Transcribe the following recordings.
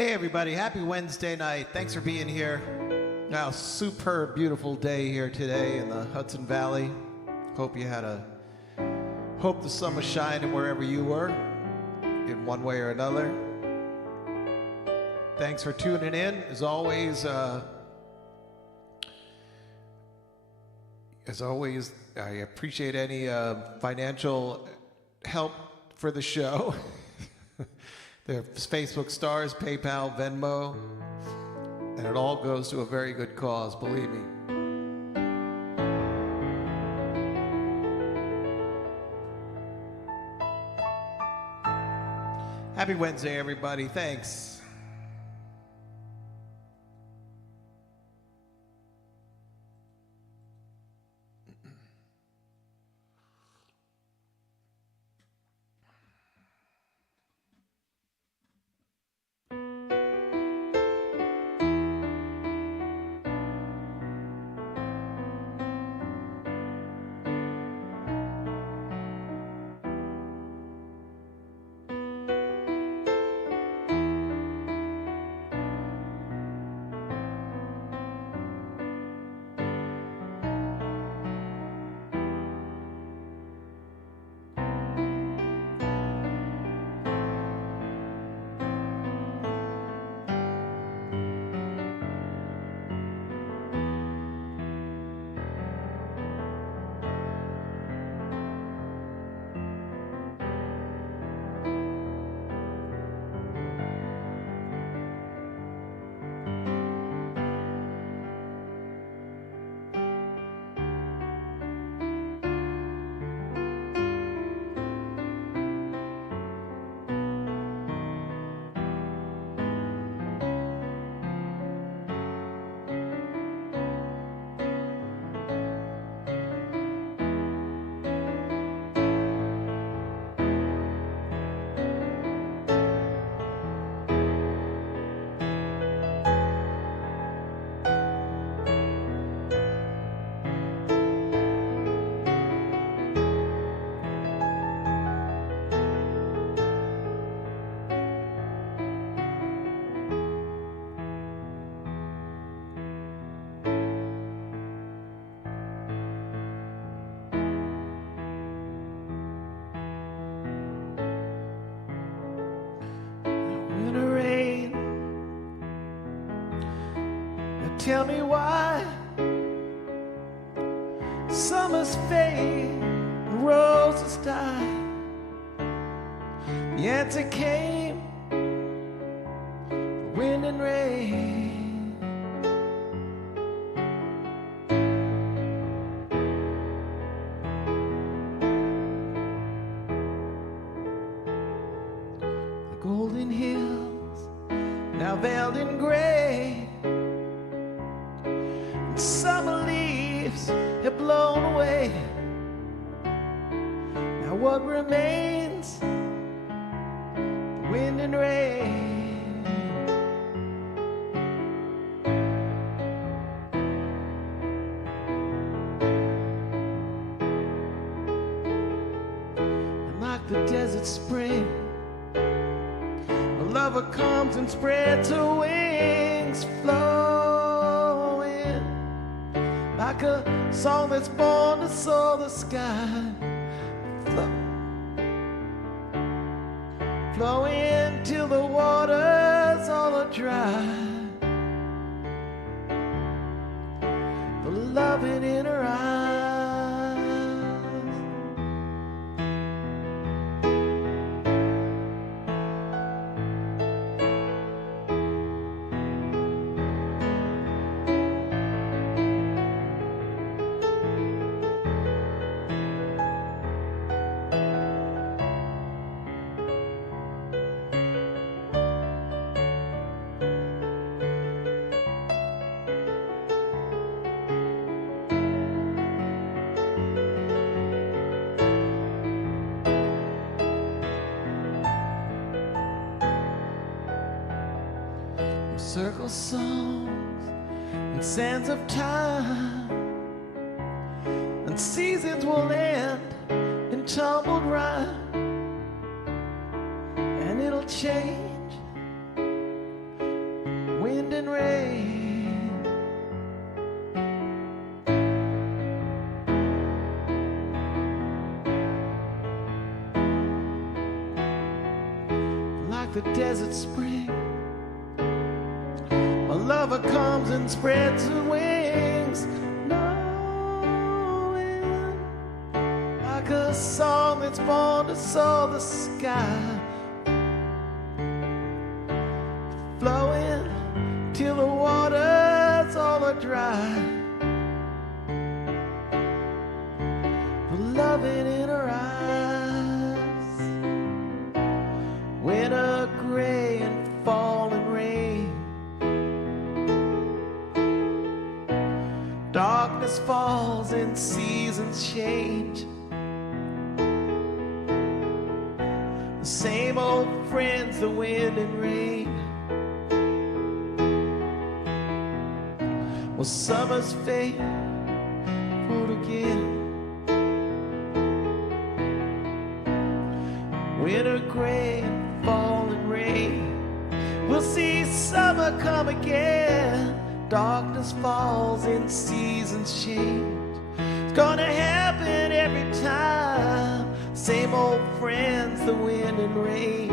Hey everybody, happy Wednesday night. Thanks for being here. Now, superb, beautiful day here today in the Hudson Valley. Hope the sun was shining wherever you were, in one way or another. Thanks for tuning in. As always, I appreciate any financial help for the show. There's Facebook stars, PayPal, Venmo, and it all goes to a very good cause, believe me. Happy Wednesday, everybody. Thanks. Tell me why summers fade, roses die. The answer came, wind and rain. The golden hills, now veiled in gray. Summer leaves have blown away. Now what remains? The wind and rain. And like the desert spring, a lover comes and spreads her wings, like a song that's born to soar the sky, flowing till the waters all are dry. The loving in her eyes. Circle songs and sands of time, and seasons will end in tumbled rhyme, and it'll change like the desert spring. A lover comes and spreads her wings, knowing, like a song that's born to soar the sky, flowing till the waters all are dry. The loving in her eyes, winter gray and falling rain. Darkness falls and seasons change. The same old friends, the wind and rain. Well, summer's fade, cold again. Winter gray and falling rain. We'll see summer come again. Darkness falls and seasons change. It's gonna happen every time. Same old friends, the wind and rain.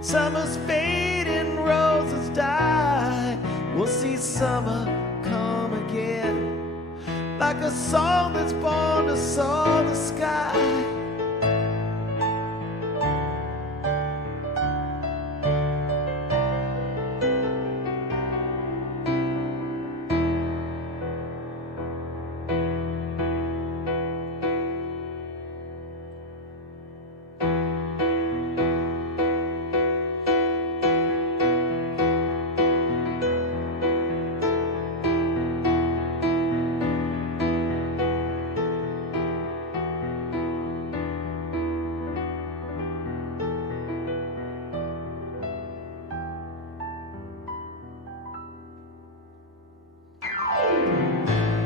Summer's fading, roses die. We'll see summer come again, like a song that's born to soar the sky.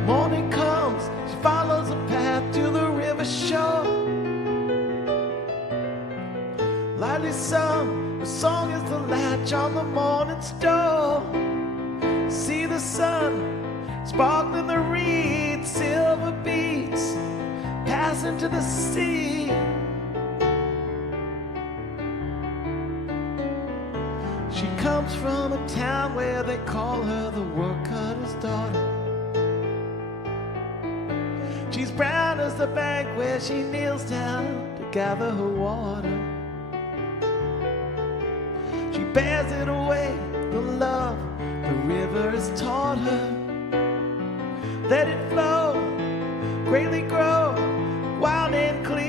Morning comes, she follows a path to the river shore. Lightly sung, her song is the latch on the morning's door. See the sun sparkling the reeds, silver beats pass into the sea. She comes from a town where they call her the workcutter's daughter. She's brown as the bank where she kneels down to gather her water. She bears it away, the love the river has taught her. Let it flow, greatly grow, wild and clear.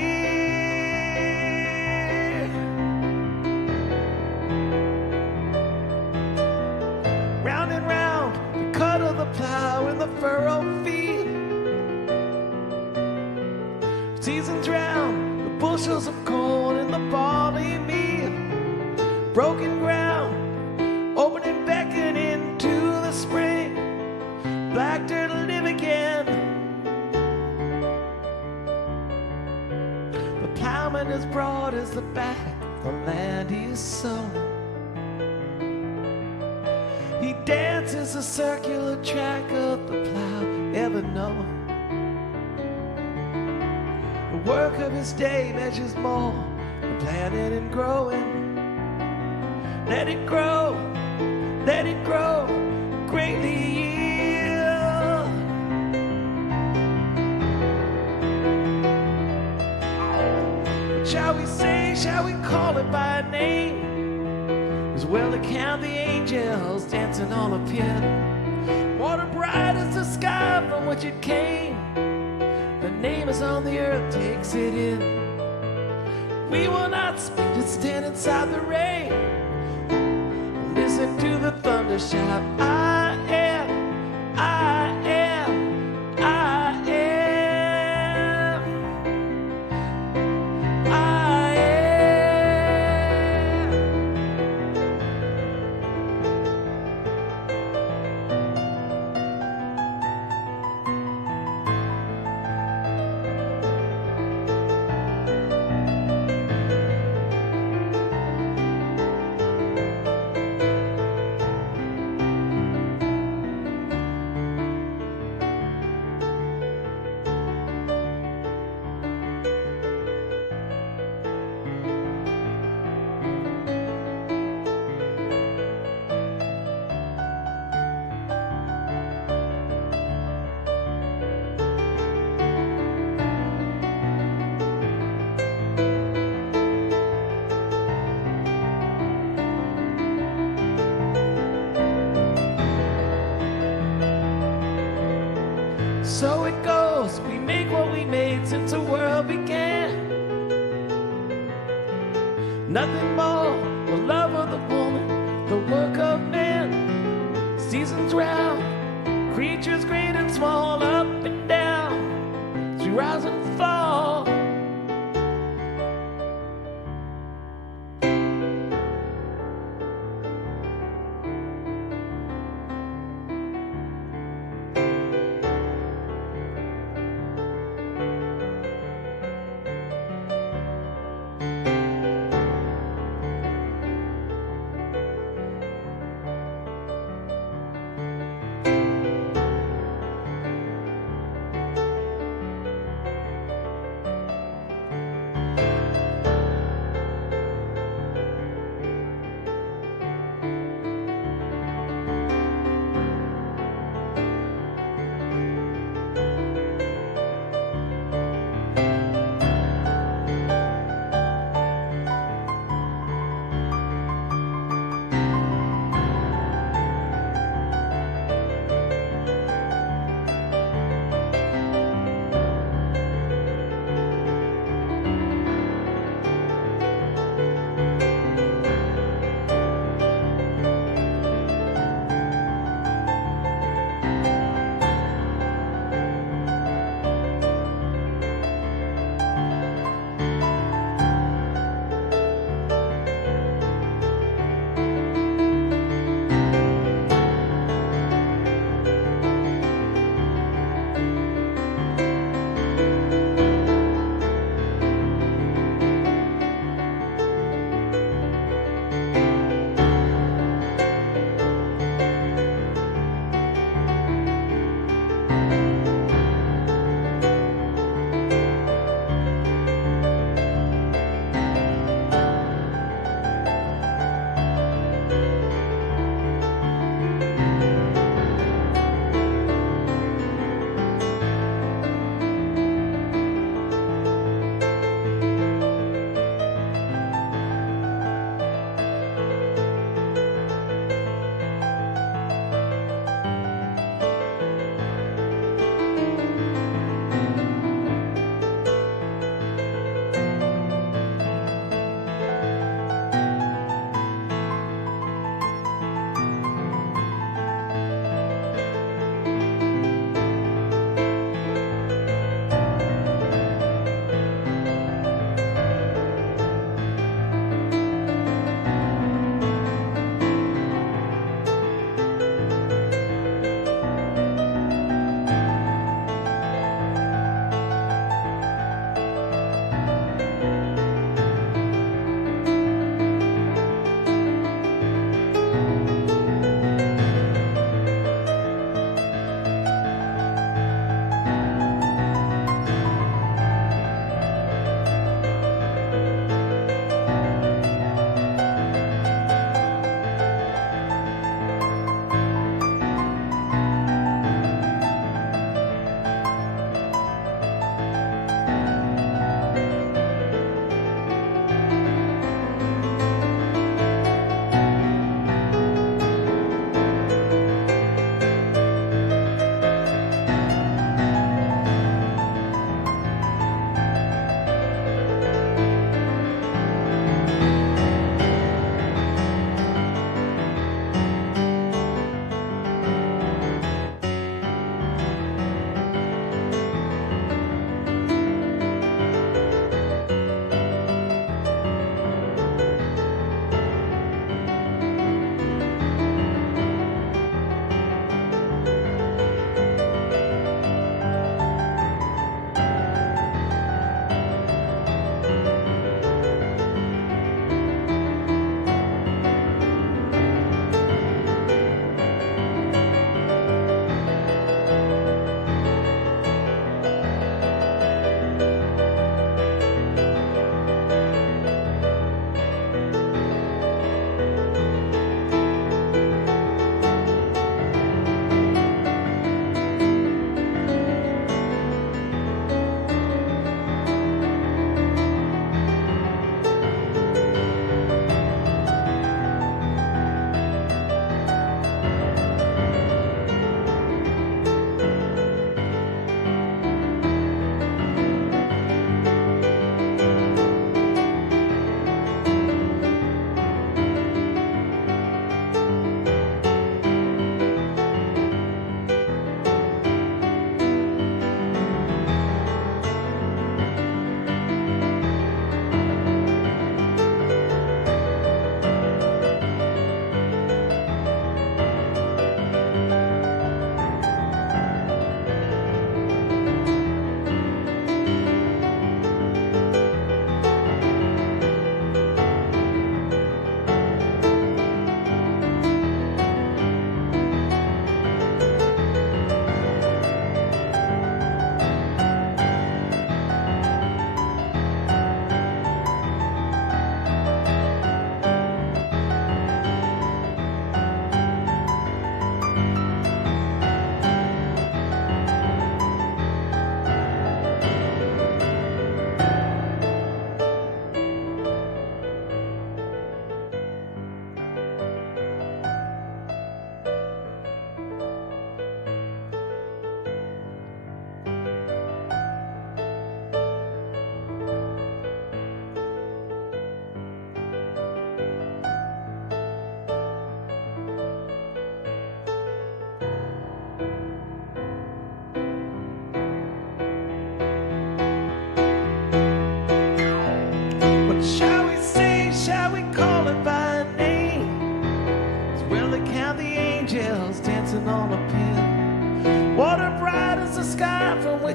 Round and round, the cut of the plow in the furrowed field. Seasons round, the bushels of corn and the barley meal. Broken ground, open and beckon into the spring. Black dirt live again. The plowman as broad as the back, the land he is sown. He dances a circular track of the plow ever known. The work of his day measures more than planting and growing. Let it grow, greatly yield. What shall we say, shall we call it by name? As well to count the angels dancing on a pin. Water bright as the sky from which it came. The name is on the earth, takes it in. We will not speak to stand inside the rain. Listen to the thunder shout, I am, I am, I am, I am. since the world began. Nothing more, the love of the woman, the work of man. Seasons round, creatures great and small, up and down, she rise and fall.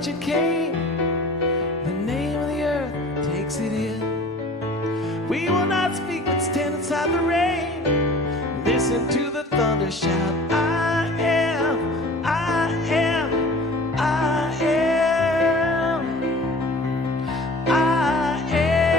wretched Cain. The name of the earth takes it in. We will not speak but stand inside the rain. Listen to the thunder shout, I am, I am, I am, I am.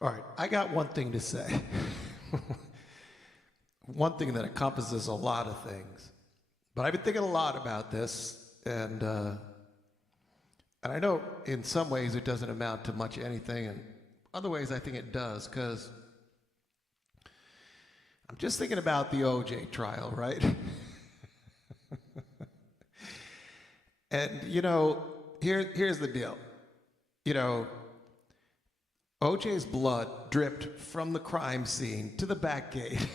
All right, I got one thing to say. One thing that encompasses a lot of things. But I've been thinking a lot about this, and I know in some ways it doesn't amount to much anything, and other ways I think it does, because I'm just thinking about the OJ trial, right? And, you know, here's the deal. You know, OJ's blood dripped from the crime scene to the back gate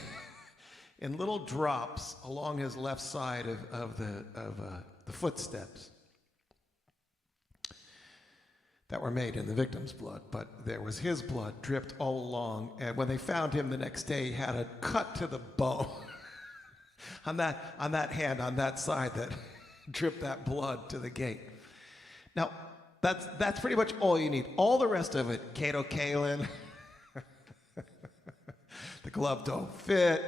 in little drops along his left side of the footsteps that were made in the victim's blood. But there was his blood dripped all along, and when they found him the next day, he had a cut to the bone on that hand, on that side that dripped that blood to the gate. Now, that's pretty much all you need. All the rest of it, Kato Kalin, the glove don't fit,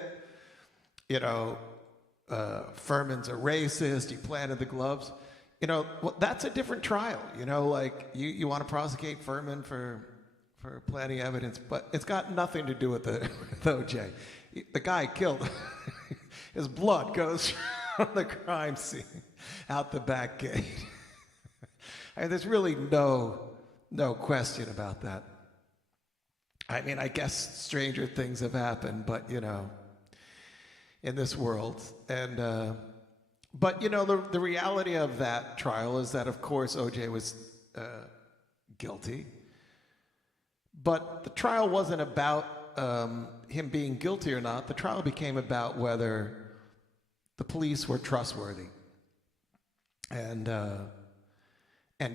you know, Furman's a racist, he planted the gloves. You know, well, that's a different trial. You know, like you want to prosecute Furman for planting evidence, but it's got nothing to do with the with OJ. The guy killed. His blood goes from the crime scene out the back gate. I mean, there's really no question about that. I mean, I guess stranger things have happened, but you know, in this world, and but you know, the reality of that trial is that, of course, OJ was guilty, but the trial wasn't about him being guilty or not. The trial became about whether the police were trustworthy, and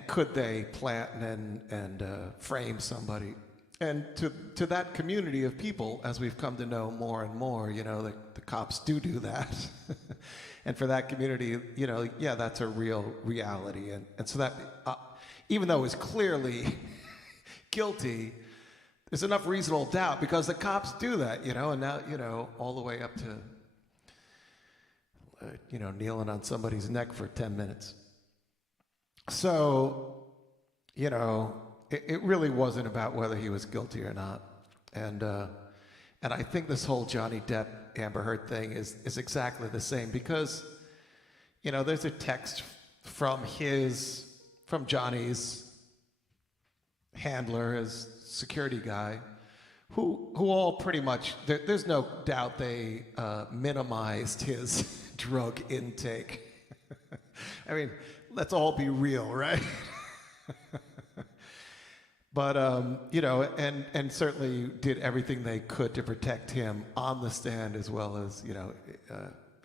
could they plant and frame somebody. And to that community of people, as we've come to know more and more, you know, the cops do that. And for that community, you know, yeah, that's a real reality. And so that even though he's clearly guilty, there's enough reasonable doubt because the cops do that, and now, all the way up to, kneeling on somebody's neck for 10 minutes. So, it really wasn't about whether he was guilty or not. And I think this whole Johnny Depp, Amber Heard thing is exactly the same because, there's a text from Johnny's handler, his security guy, who all pretty much, there's no doubt they minimized his drug intake. I mean, let's all be real, right? But, and certainly did everything they could to protect him on the stand as well as,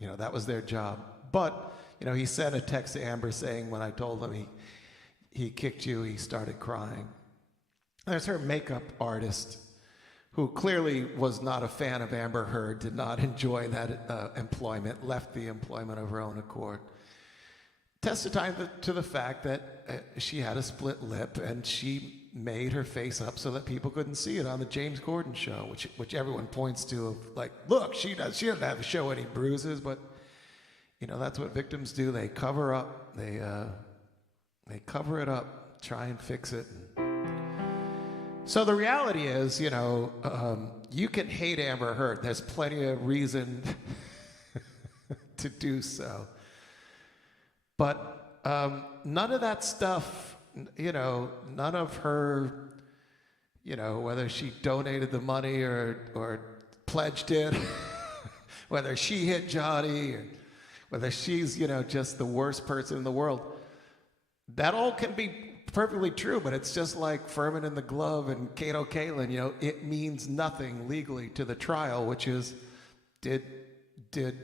that was their job. But, he sent a text to Amber saying when I told him he kicked you, he started crying. There's her makeup artist who clearly was not a fan of Amber Heard, did not enjoy that employment, left the employment of her own accord. Testifying to the fact that she had a split lip and she made her face up so that people couldn't see it on the James Corden show, which everyone points to of like, look, she doesn't have to show any bruises, but that's what victims do. They cover up, they cover it up, try and fix it. So the reality is, you can hate Amber Heard. There's plenty of reason to do so. But none of that stuff, none of her, whether she donated the money or pledged it, whether she hit Johnny, or whether she's, just the worst person in the world, that all can be perfectly true, but it's just like Furman and the Glove and Kato Kaelin, it means nothing legally to the trial, which is, did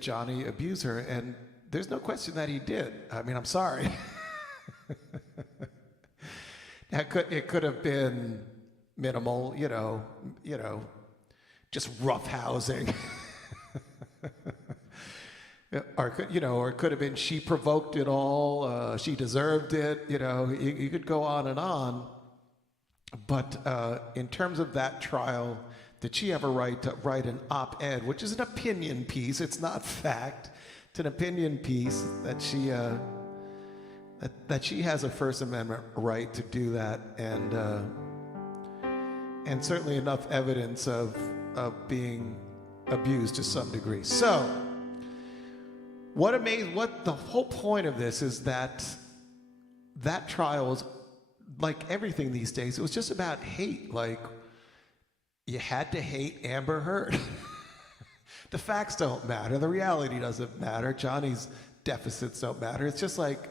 Johnny abuse her? And there's no question that he did. I mean, I'm sorry. It could have been minimal, just roughhousing. Or it could have been she provoked it all, she deserved it, you could go on and on. But in terms of that trial, did she have a right to write an op-ed, which is an opinion piece, it's not fact, it's an opinion piece that she has a First Amendment right to do that, and certainly enough evidence of being abused to some degree. So, what the whole point of this is that trial was like everything these days. It was just about hate. Like, you had to hate Amber Heard. The facts don't matter. The reality doesn't matter. Johnny's deficits don't matter. It's just like,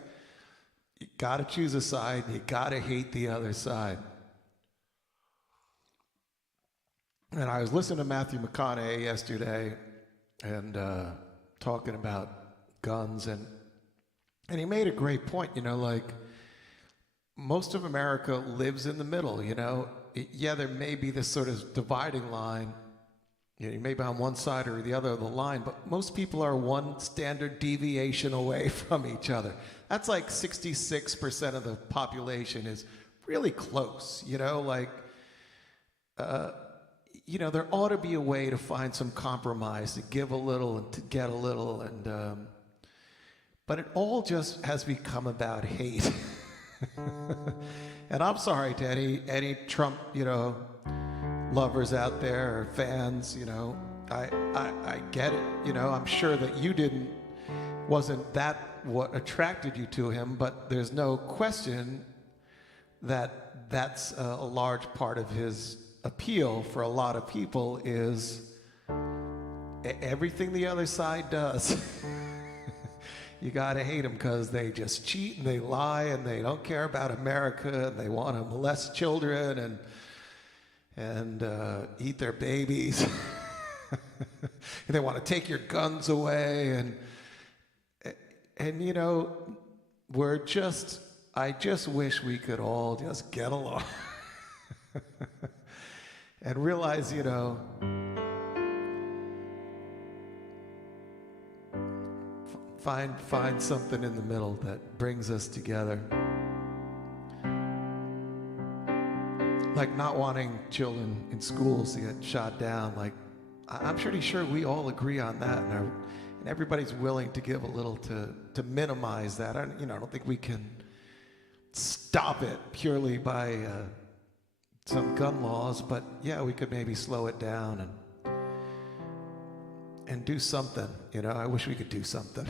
you got to choose a side. You got to hate the other side. And I was listening to Matthew McConaughey yesterday and talking about guns, and he made a great point, like most of America lives in the middle, Yeah, there may be this sort of dividing line, you may be on one side or the other of the line, but most people are one standard deviation away from each other. That's like 66% of the population is really close, there ought to be a way to find some compromise, to give a little and to get a little, and but it all just has become about hate. And I'm sorry to any Trump, lovers out there or fans, I get it, I'm sure that wasn't that what attracted you to him, but there's no question that that's a large part of his appeal for a lot of people is everything the other side does. You gotta hate them because they just cheat and they lie and they don't care about America and they want to molest children and eat their babies. And they want to take your guns away and I just wish we could all just get along. And realize, find something in the middle that brings us together. like not wanting children in schools to get shot down. Like, I'm pretty sure we all agree on that, and everybody's willing to give a little to minimize that. I don't think we can stop it purely by some gun laws, but yeah, we could maybe slow it down and do something. I wish we could do something.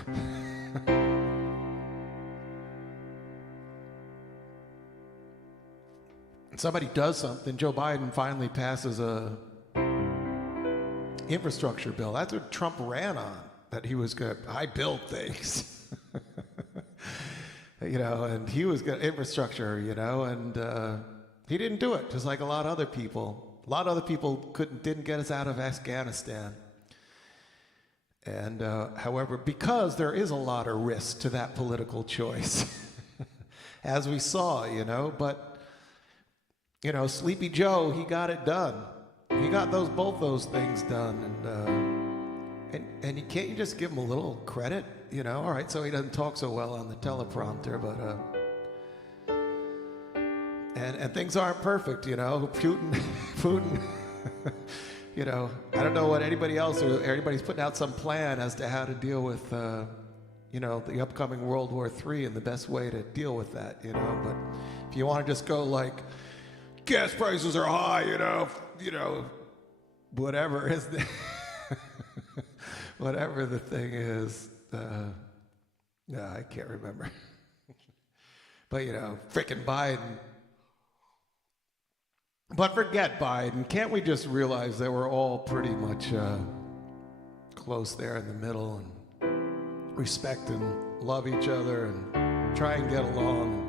Somebody does something. Joe Biden finally passes a infrastructure bill. That's what Trump ran on, that he was going to, I build things. And he was going to infrastructure, and he didn't do it, just like a lot of other people. A lot of other people didn't get us out of Afghanistan. And however, because there is a lot of risk to that political choice, as we saw, but Sleepy Joe, he got it done. He got both those things done, and you can't just give him a little credit, All right, so he doesn't talk so well on the teleprompter, but and things aren't perfect, Putin, I don't know what anybody else or everybody's putting out some plan as to how to deal with the upcoming World War III and the best way to deal with that, But if you want to just go like, gas prices are high, whatever is the whatever the thing is, no, I can't remember. But frickin' Biden. But forget Biden. Can't we just realize that we're all pretty much close there in the middle and respect and love each other and try and get along?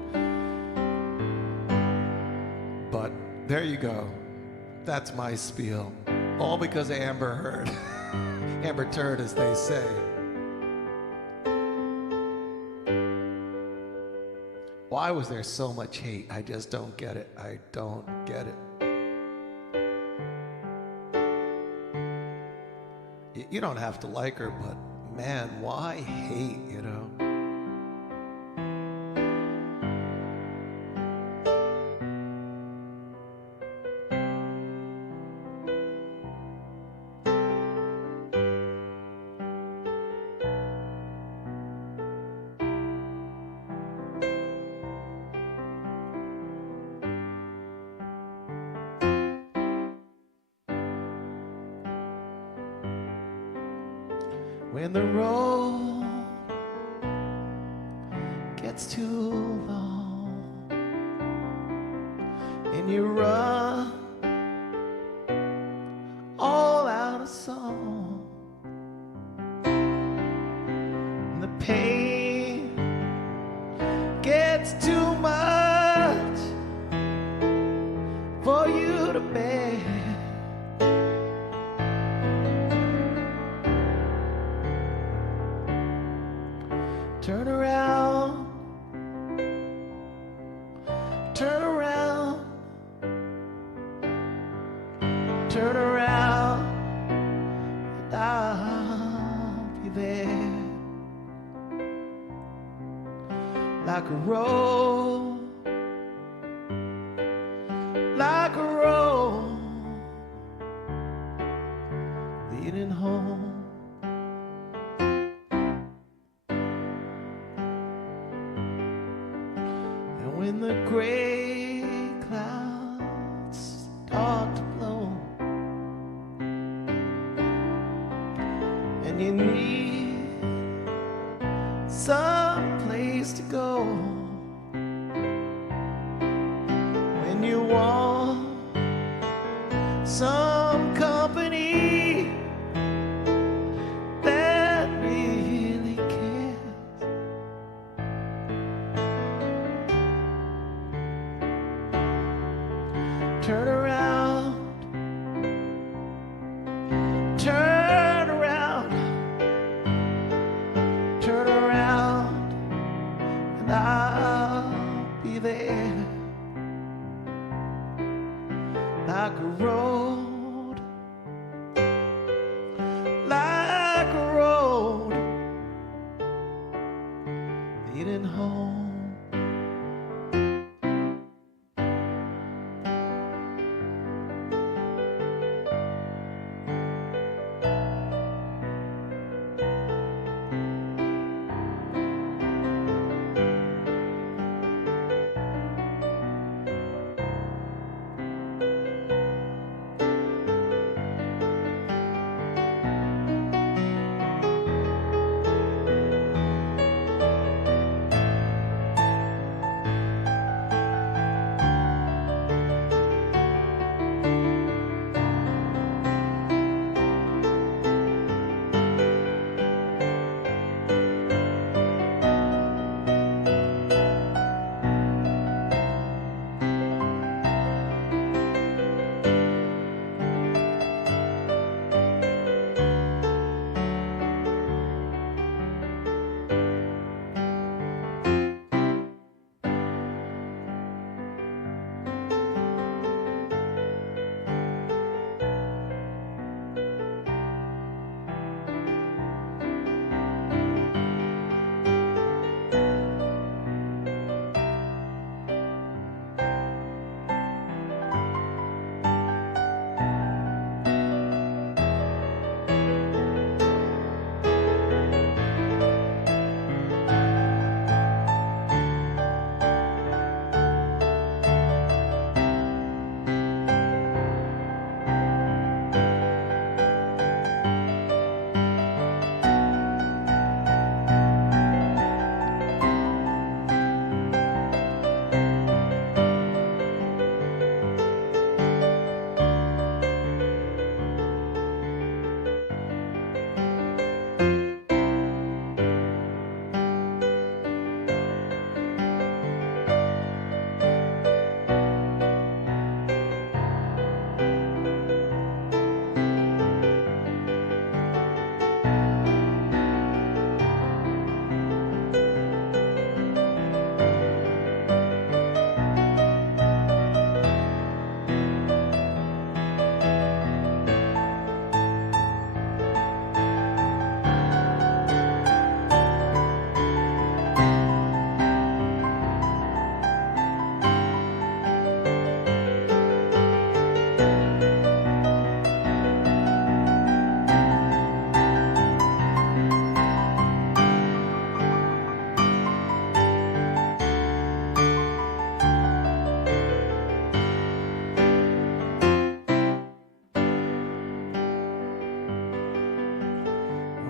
But there you go. That's my spiel. All because of Amber Heard. Amber Turd, as they say. Why was there so much hate? I just don't get it. I don't get it. You don't have to like her, but man, why hate, When the road gets too long and you run all out of song, and the pain gets too much for you to bear. Turn around, turn around, turn around, and I'll be there. Like a road, like a road, leading home. When the gray clouds start to blow and you need some place to go, when you want some company that really cares, turn around, turn around, turn around, and I'll be there. Like a road, like a road, leading home.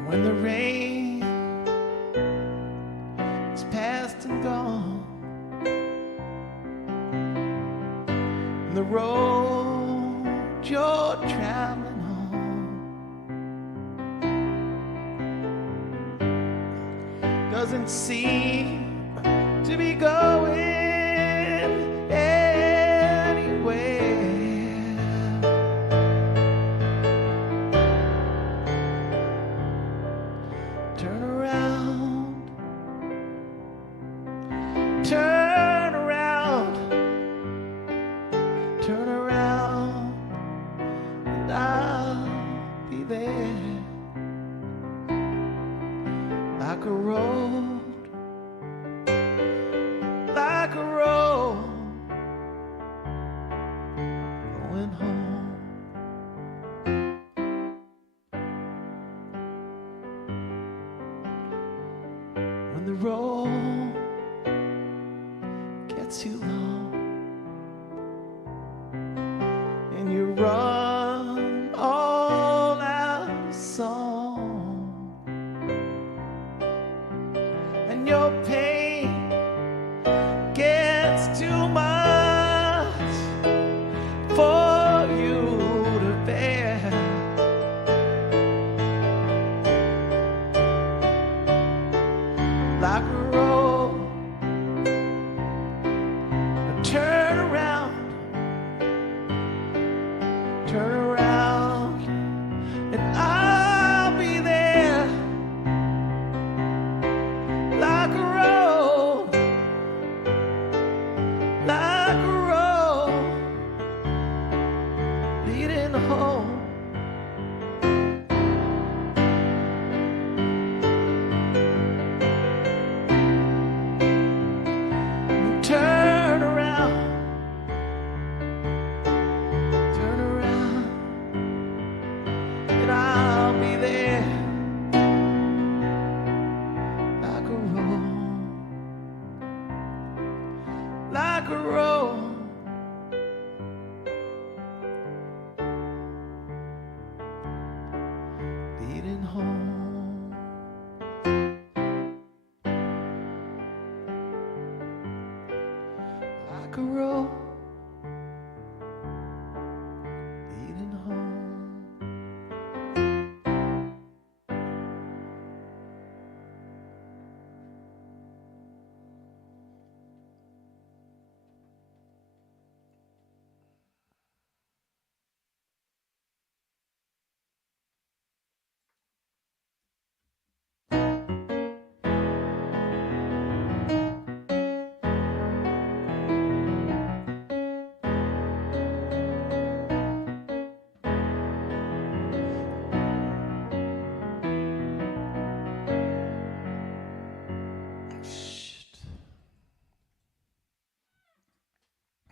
when the rain is past and gone, and the road you're traveling on doesn't seem to be going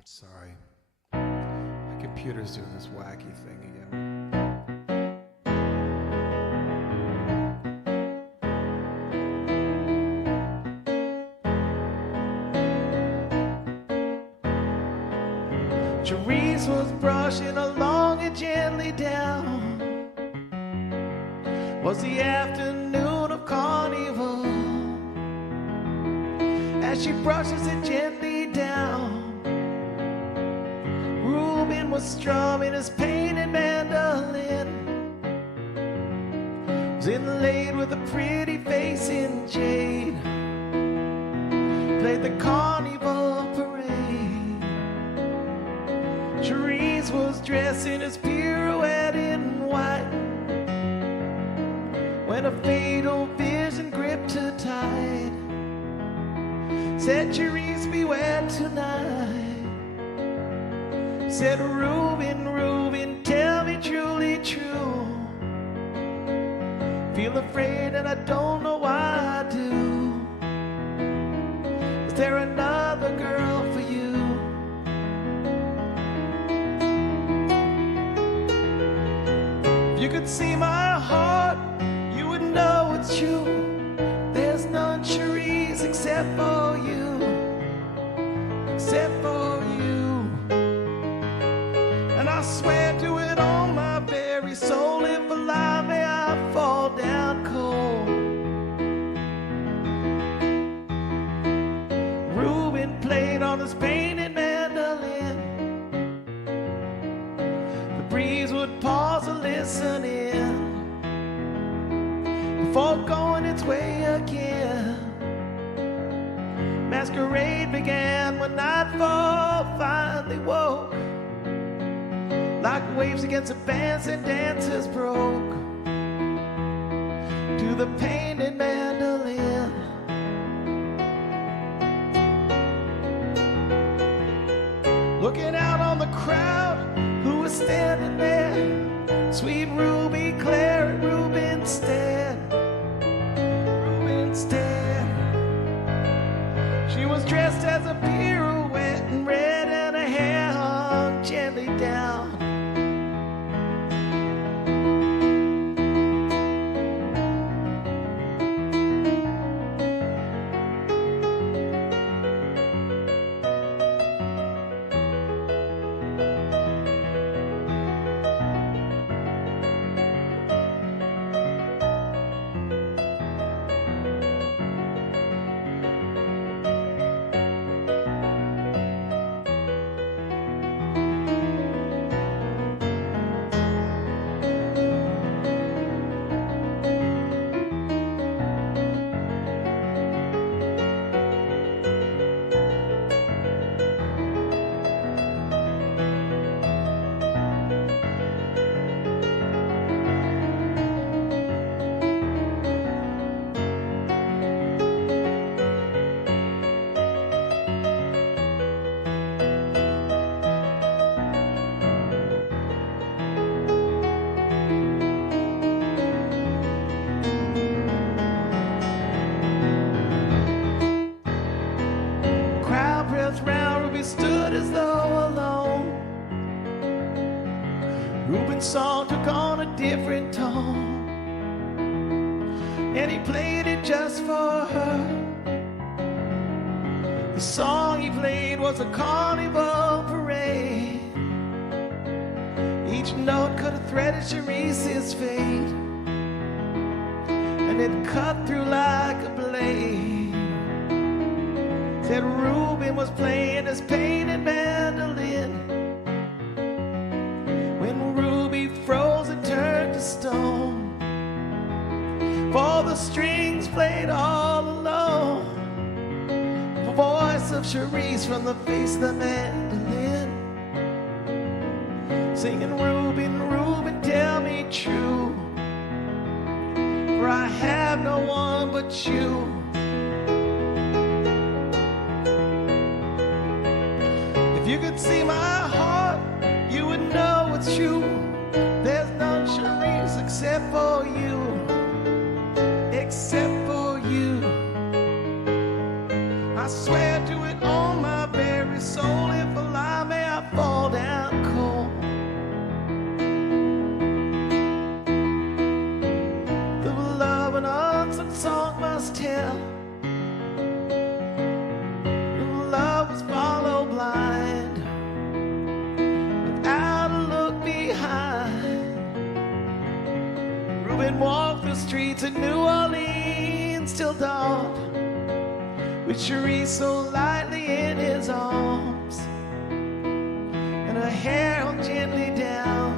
Sorry. My computer's doing this wacky thing again. Cherise was brushing along it gently down. Was the afternoon of carnival. As she brushes it gently down, Rubin was strumming his painted mandolin. Was inlaid with a pretty face in jade. Played the carnival parade. Cherise was dressing his pirouette in white when a fatal vision gripped her tight. Said, Cherise, beware tonight. Said, Rubin, Rubin, tell me truly true. Feel afraid and I don't know why I do. Is there another girl for you? If you could see my heart, you would know it's true. There's none, Cherise, except for you. Except for you. And I swear to it on my very soul, if alive may I fall down cold. listening before going its way again. Masquerade began when nightfall finally woke. Like waves against the bands and dancers broke to the painted mandolin. Looking out on the crowd who was standing there, sweet Ruby Claire and Rubin Stead. Rubin Stead. She was dressed as a pirouette in red and her hair hung gently down. Stood as though alone. Rubin's song took on a different tone, and he played it just for her. The song he played was a carnival parade. Each note could have threaded Cherise's fate, and it cut through like a blade. Said Rubin was playing his painted mandolin when Ruby froze and turned to stone. For the strings played all alone, the voice of Cherise from the face of the mandolin, singing Rubin, Rubin, tell me true, for I have no one but you. If you could see my heart, you would know it's true. There's none Cherise except for you, except for you. I swear to it on my very soul, if a lie may I fall down cold. The love an unsung song must tell, the love was followed blind. Rubin walked the streets of New Orleans till dawn, with Cherise so lightly in his arms, and her hair hung gently down.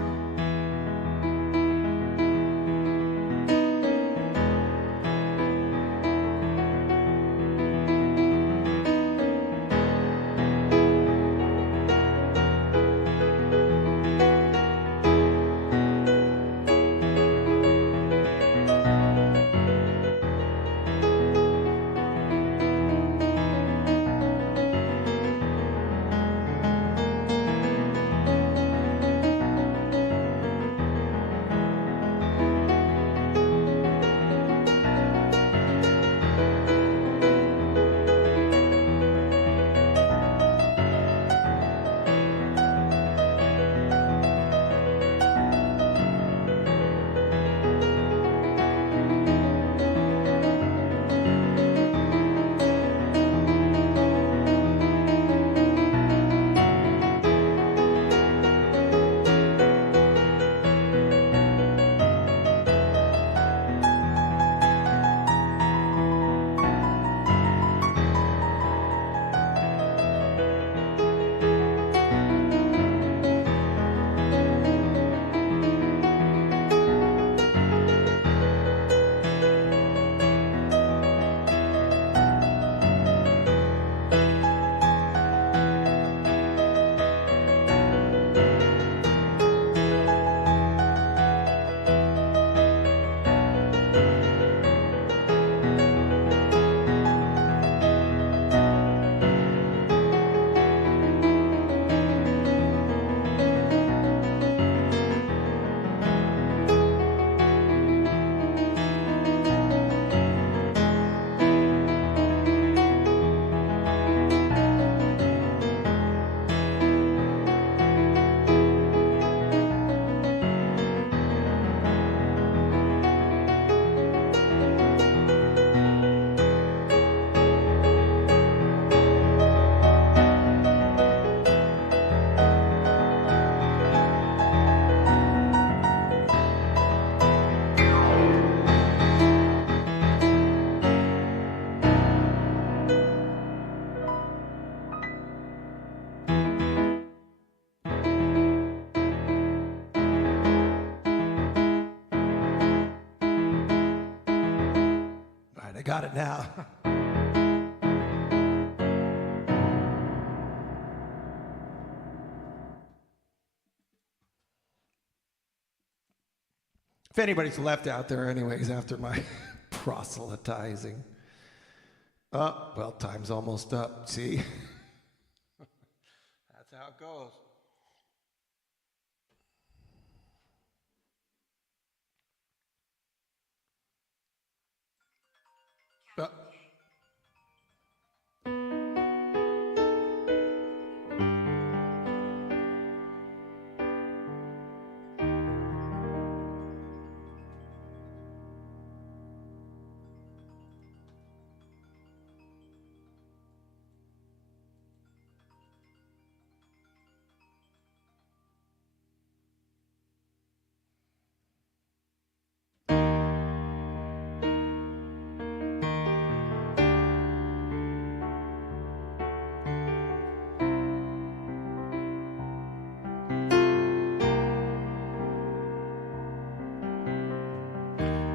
got it now. If anybody's left out there anyways after my proselytizing. Oh, well, time's almost up, see? That's how it goes.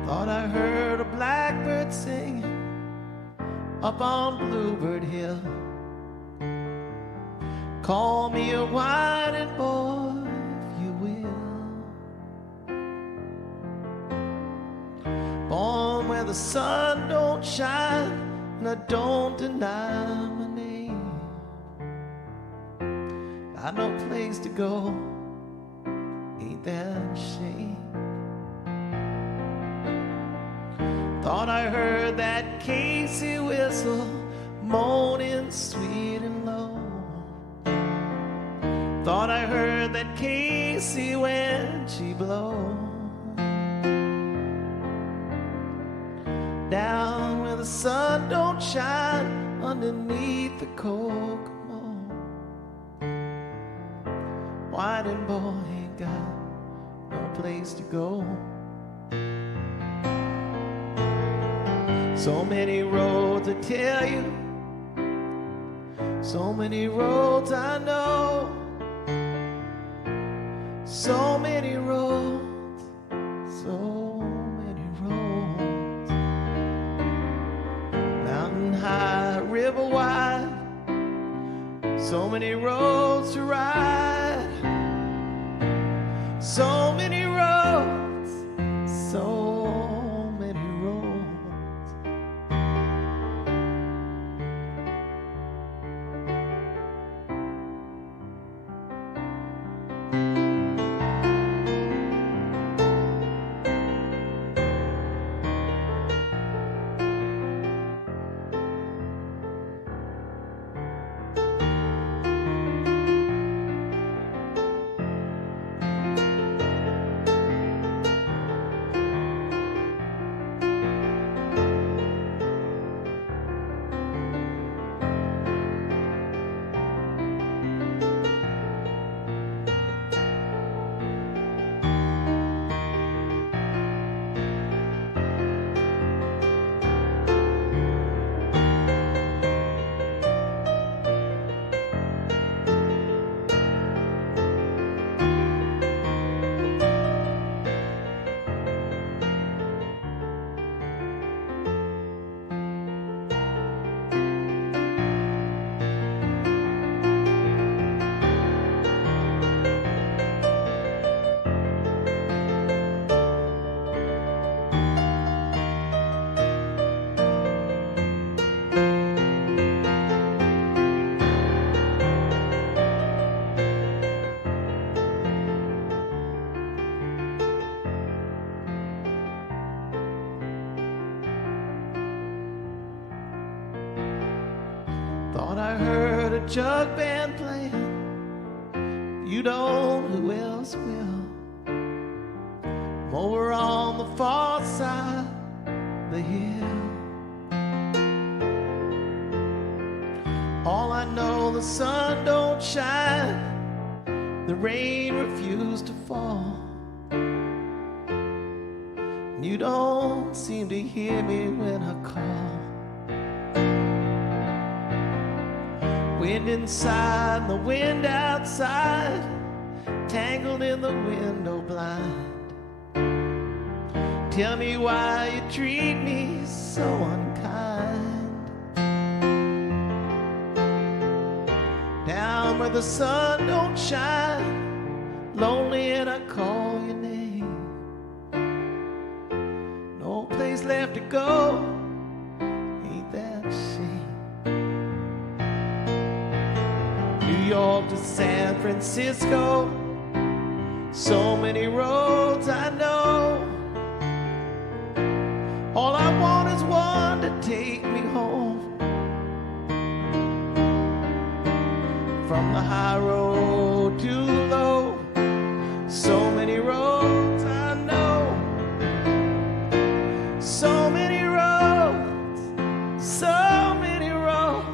Thought I heard a blackbird sing up on Bluebird Hill. Call me a whining boy if you will. Born where the sun don't shine and I don't deny my name. Got no place to go, ain't that a shame? Thought I heard that Casey whistle moaning sweet and low. Thought I heard that Casey when she blows down where the sun don't shine underneath the Kokomo. Whining boy ain't got no place to go. So many roads I tell you, so many roads I know, so many roads, so many roads. Mountain high, river wide, so many roads to ride, so many roads, so thought I heard a jug band playing. You don't, who else will? I'm over on the far side of the hill. All I know, the sun don't shine, the rain refused to fall. You don't seem to hear me when I call. Wind inside, the wind outside, tangled in the window blind. Tell me why you treat me so unkind. Down where the sun don't shine, lonely and I call your name. No place left to go, ain't that a shame? New York to San Francisco, so many roads I know. All I want is one to take me home. From the high road to the low, so many roads I know. So many roads, so many roads.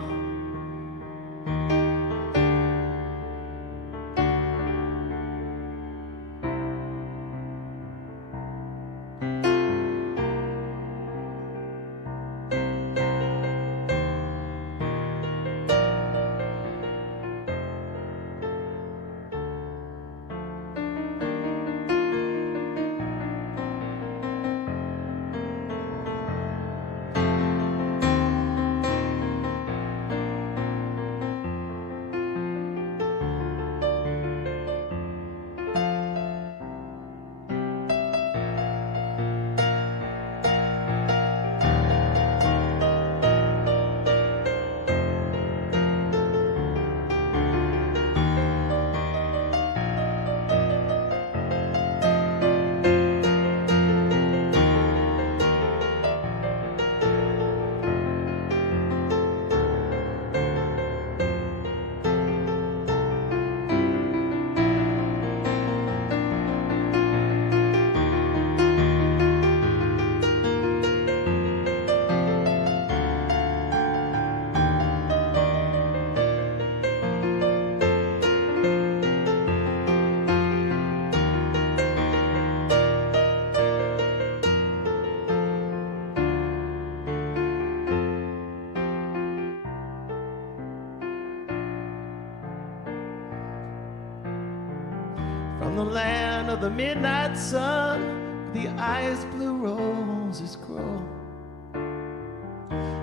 From the land of the midnight sun, the ice blue roses grow.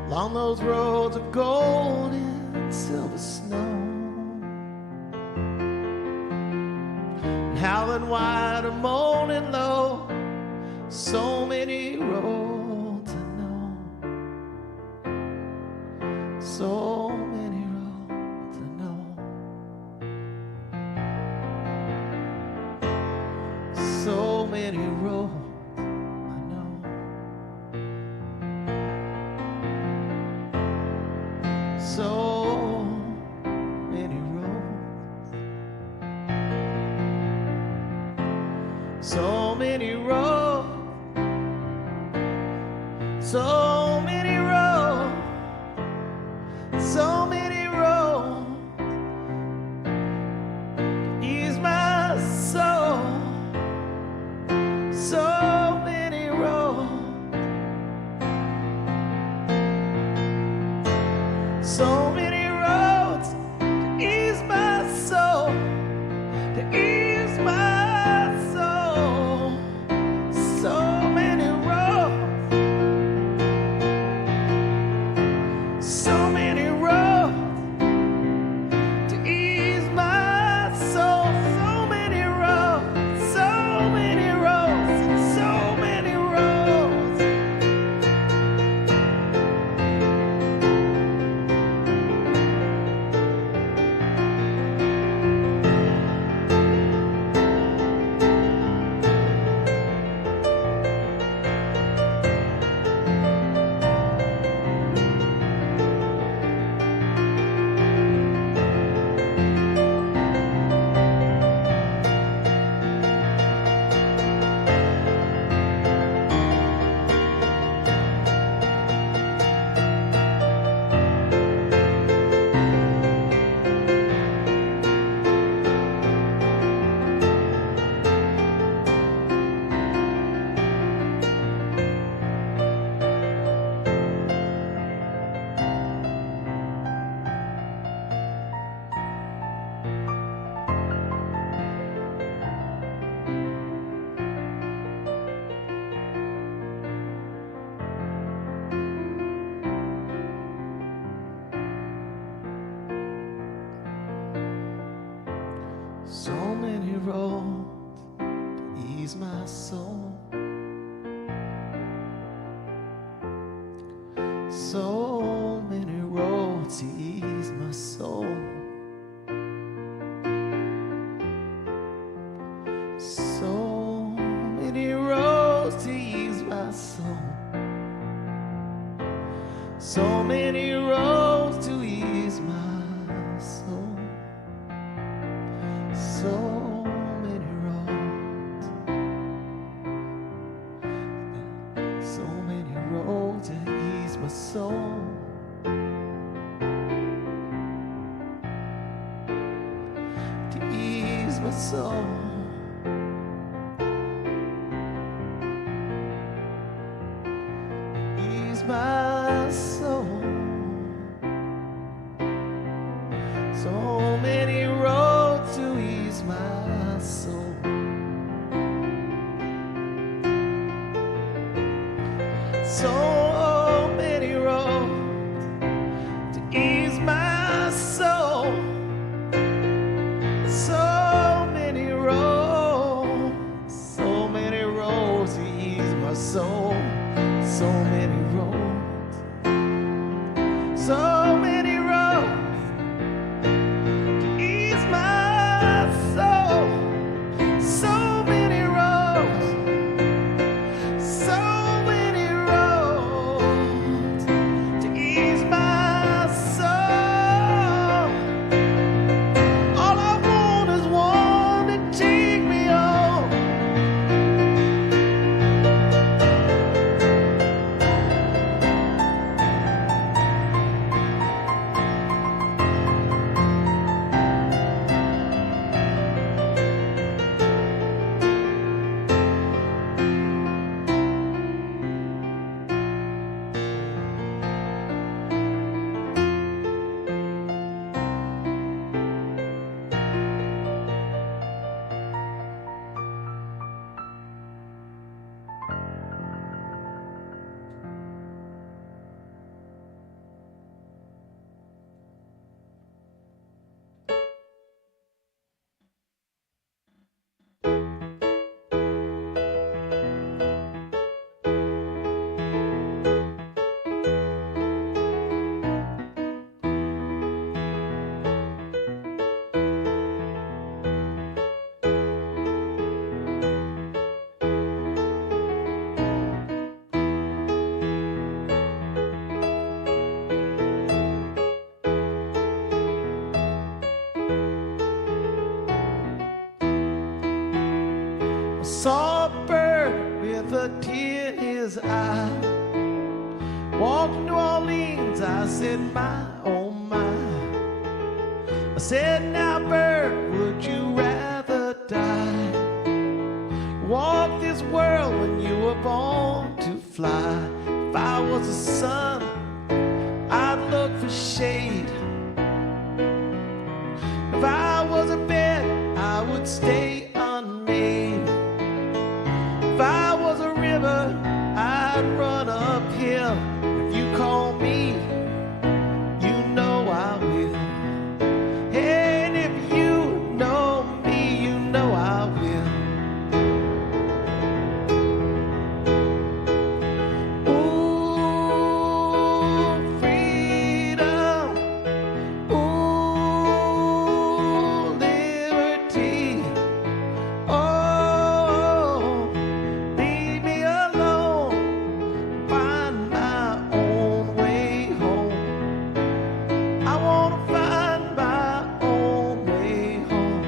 Along those roads of gold and silver snow, and howling wide or moaning low, so many roads I know. So many roads I know. So many roads I know. So many roads. So many roads. So many roads. So many roads. Ease my soul. So many roads. So many roads to ease my soul, to ease my soul. So many roads. ease my soul. So many roads to ease my soul. So many roads to ease my soul. So many roads to ease my soul. So many roads. So many roads to ease my soul. To ease my soul. Ease my soul. So many roads to ease my soul. So many roads to ease my soul. So many roads to ease my soul. So many roads, so many roads to ease my soul. So many roads, so many roads to ease my soul. All I want is one to take me home. Saw a bird with a tear in his eye. Walked to New Orleans, I said, my, oh my. I said, now bird, would you rather die? Walk this world when you were born to fly. If I was a sun, I'd look for shade. If I was a bed, I would stay unmade. If I was a river, I'd run uphill. If you call me, you know I will. And if you know me, you know I will. Ooh, freedom. Ooh, liberty. Oh, leave me alone. Find my own way home. I wanna find my own way home.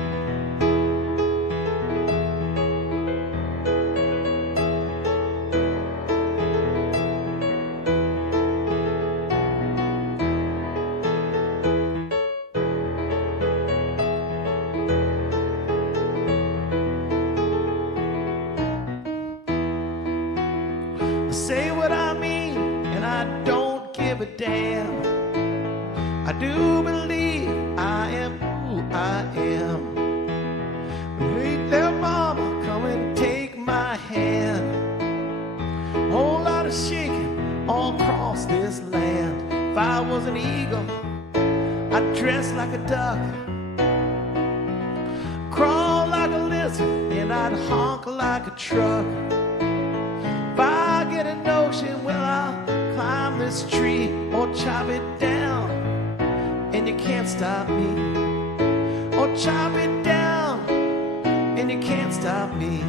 I say what I mean, and I don't give a damn. I do believe I am who I am. Hey, little mama, come and take my hand. Whole lot of shaking all across this land. If I was an eagle, I'd dress like a duck, crawl like a lizard, and and I'd honk like a truck. If I get a notion, well, I'll climb this tree or chop it down, and you can't stop me. Or chop it down, and you can't stop me.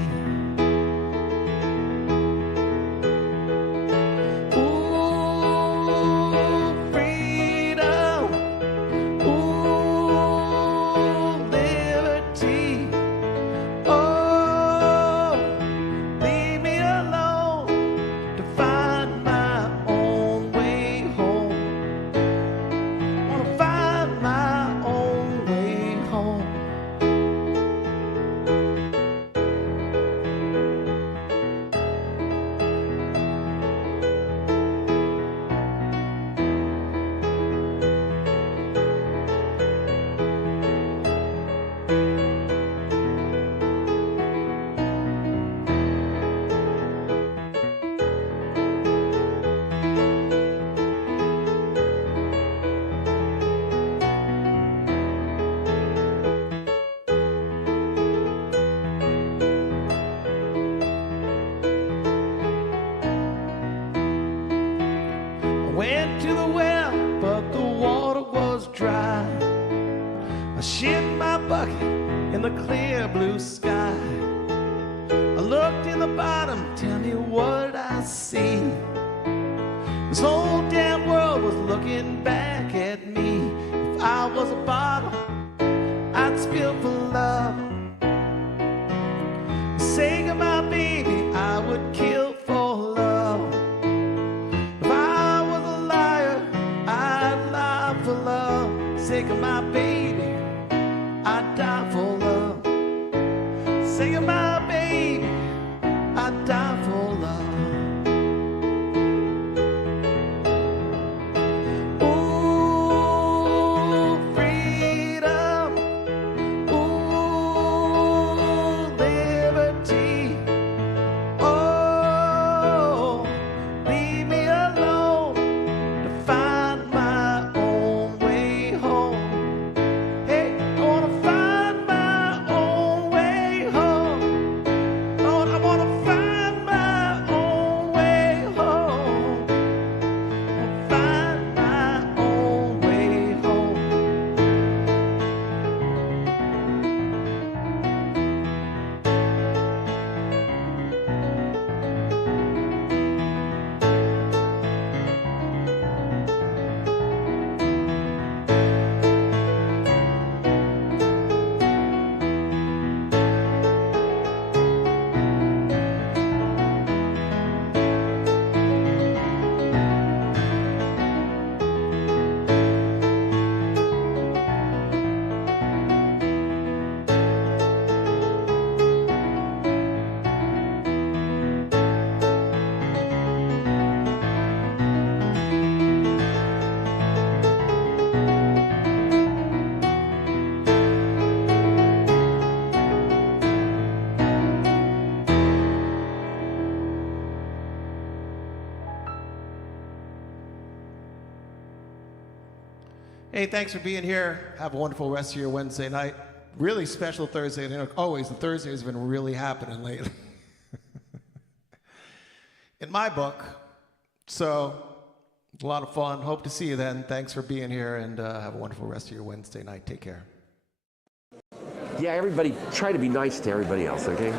Went to the well, but the water was dry. I shit my bucket in the clear blue sky. I looked in the bottom, tell me what I see. This whole damn world was looking back at me. If I was a bottle, I'd spill for love. The sake of my baby, I would kill for love. For love, sake of my baby, I'd die for love. Sake of my baby, I'd die for love. Ooh, freedom. Ooh, liberty. Oh, leave me alone to find my own way home. Hey, I wanna find my own way home. Lord, I wanna find my own way home. I wanna find my own way home. Hey, thanks for being here. Have a wonderful rest of your Wednesday night. Really special Thursday. You know, always, the Thursday has been really happening lately. In my book. So, a lot of fun. Hope to see you then. Thanks for being here, and have a wonderful rest of your Wednesday night. Take care. Yeah, everybody, try to be nice to everybody else, okay?